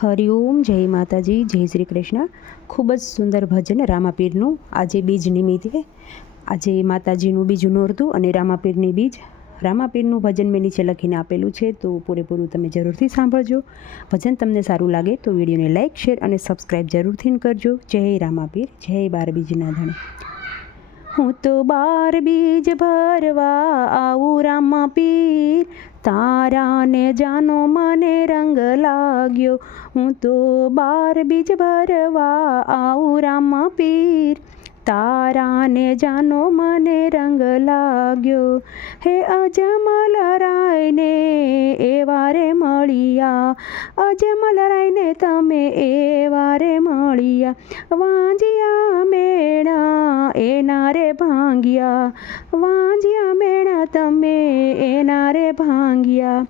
હરિઓમ, જય માતાજી, જય શ્રી કૃષ્ણ। ખૂબ જ સુંદર ભજન રામાપીરનું આજે બીજ નિમિત્તે। આજે માતાજીનું બીજું નોરતું અને રામાપીરની બીજ। રામાપીરનું ભજન મેં નીચે લખીને આપેલું છે, તો પૂરેપૂરું તમે જરૂરથી સાંભળજો। ભજન તમને સારું લાગે તો વિડીયોને લાઇક, શેર અને સબસ્ક્રાઈબ જરૂરથી કરજો। જય રામાપીર, જય બાર બીજના ધણી। હું તો બાર બીજ ભરવા આવું રામાપીર, તારા ને જાનો મને રંગ લાગ્યો। હું તો બાર બીજ ભરવા આવું રામાપીર, તારા ને જાનો મને રંગ લાગ્યો। હે અજમલ રાયને એવા રે મળ્યા, અજમલ રાયને તમે એવા રે મળ્યા। વાંજિયા મેણા એના રે ભાંગ્યા, વાંજિયા મેણા તમે એના રે ભાંગ્યા।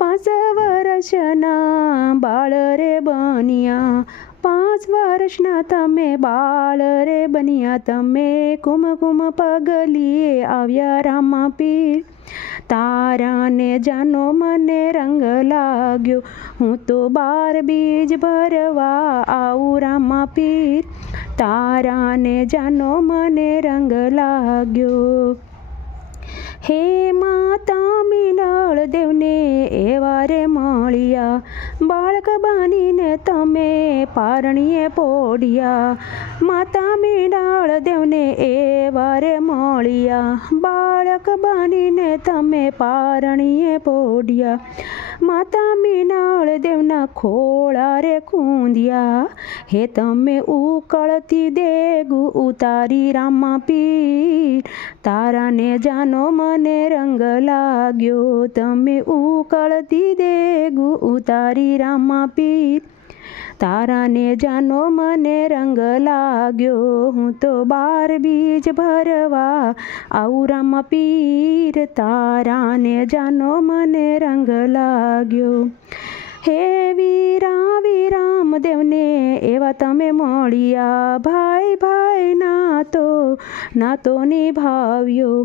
5 વર્ષના બાળ રે બન્યા, 5 વર્ષના તમે બાળ રે બન્યા। તમે કુમકુમ પગલીએ આવ્યા રામાપીર, તારા ને જાનો મને રંગ લાગ્યો। હું તો બાર બીજ ભરવા આવું રામાપીર, તારા ને જાનો મને રંગ લાગ્યો। હે માતા મીનાળ દેવને એવા રે મળ્યા, બાળક બનીને તમે પારણીએ પોઢ્યા। માતા મીનાળ દેવને એવા રે મળ્યા, બાળક બનીને તમે પારણીએ પોઢ્યા। માતા મીનાળ દેવના ખોળા રે ખૂંદ્યા, હે તમે ઉકળતી દેગું ઉતારી રામાપીર, તારા ને જાનો મને રંગ લાગ્યો। તમે ઉકળતી દેગું ઉતારી રામાપીર, તારા ને જાનો મને રંગ લાગ્યો। હું તો બાર બીજ ભરવા આવું રામાપીર, તારા ને જાનો મને રંગ લાગ્યો। હે વીરા વિરામદેવને એવા તમે મળ્યા, ભાઈ ભાઈ નાતો નિભાવ્યો,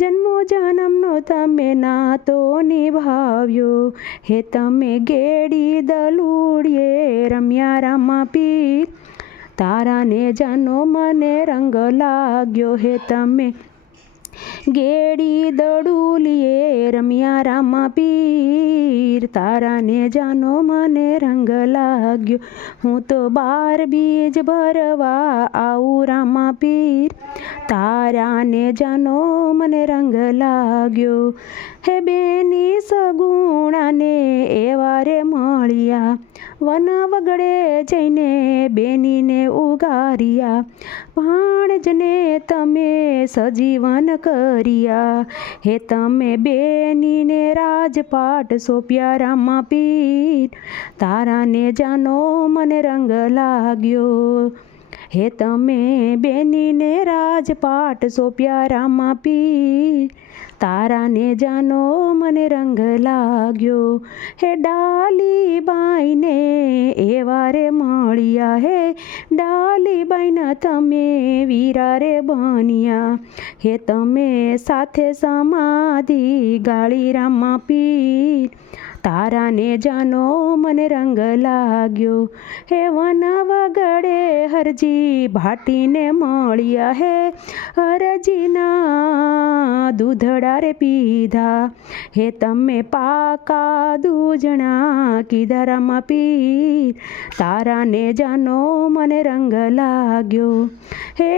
જન્મો જન્મનો તમે નાતો નિભાવ્યો। હે તમે ગેડી દલુડીએ રમ્યા રામાપીર, તારા ને જાનો મને રંગ લાગ્યો। હે તમે ગેડી દડુલીએ રમ્યા રામાપીર, તારા ને જાનો મને રંગ લાગ્યો। હું તો બાર બીજ ભરવા આવું રામાપીર, તારા ને જાનો મને રંગ લાગ્યો। હે બેની સગુણાને એવા રે મળ્યા, વન વગડે જઈને બેનીને ઉગાર્યા। ભાણજને તમે સજીવન કર્યા, હે તમે બેનીને રાજપાટ સોંપ્યા રામાપીર, તારા ને જાનો મને રંગ લાગ્યો। હે તમે બેનીને રાજપાટ સોંપ્યા રામાપીર, તારા ને જાનો મને રંગ લાગ્યો। હે ડાલીબાઈને એવા રે મળ્યા, હે ડાલીબાઈના તમે વીરા રે બન્યા। હે તમે સાથે સમાધિ ગાળી રામાપીર, તારા ને જાનો મને રંગ લાગ્યો। હે વન વગડે હરજી ભાટીને મળ્યા, હે હરજીના દૂધડા રે પીધા। હે તમે પાકા દૂજણા કીધા રામાપીર, તારા ને જાનો મને રંગ લાગ્યો। હે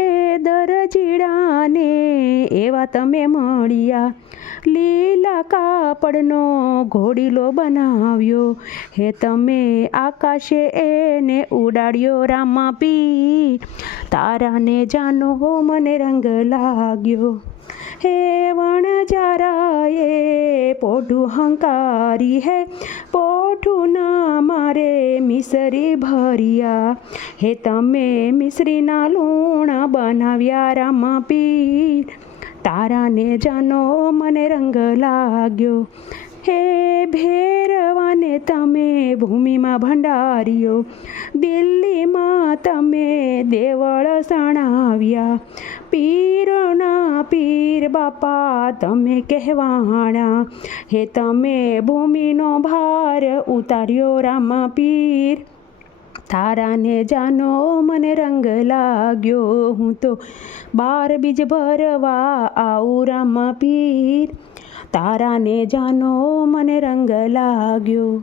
દરજીડાને એવા તમે મળ્યા, લીલા કાપડનો ઘોડીલો બનાવ્યો। હે તમે આકાશે એને ઉડાડ્યો રામાપીર, તારા ને જાનો મને રંગ લાગ્યો। હે વણજારાએ પોઢું હંકારી, હે પોઢું ના મારે મિસરી ભર્યા। હે તમે મિસરીના લૂણા બનાવ્યા રામાપીર, તારા ને જાનો મને રંગ લાગ્યો। હે ભેરવાને તમે ભૂમિમાં ભંડાર્યો, દિલ્હીમાં તમે દેવળ સણાવ્યા। પીરના પીર બાપા તમે કહેવાણા, હે તમે ભૂમિનો ભાર ઉતાર્યો રામાપીર, તારાને જાનો મને રંગ લાગ્યો, હું તો 12 બીજ ભરવા આવું રામા પીર, તારાને જાનો મને રંગ લાગ્યો.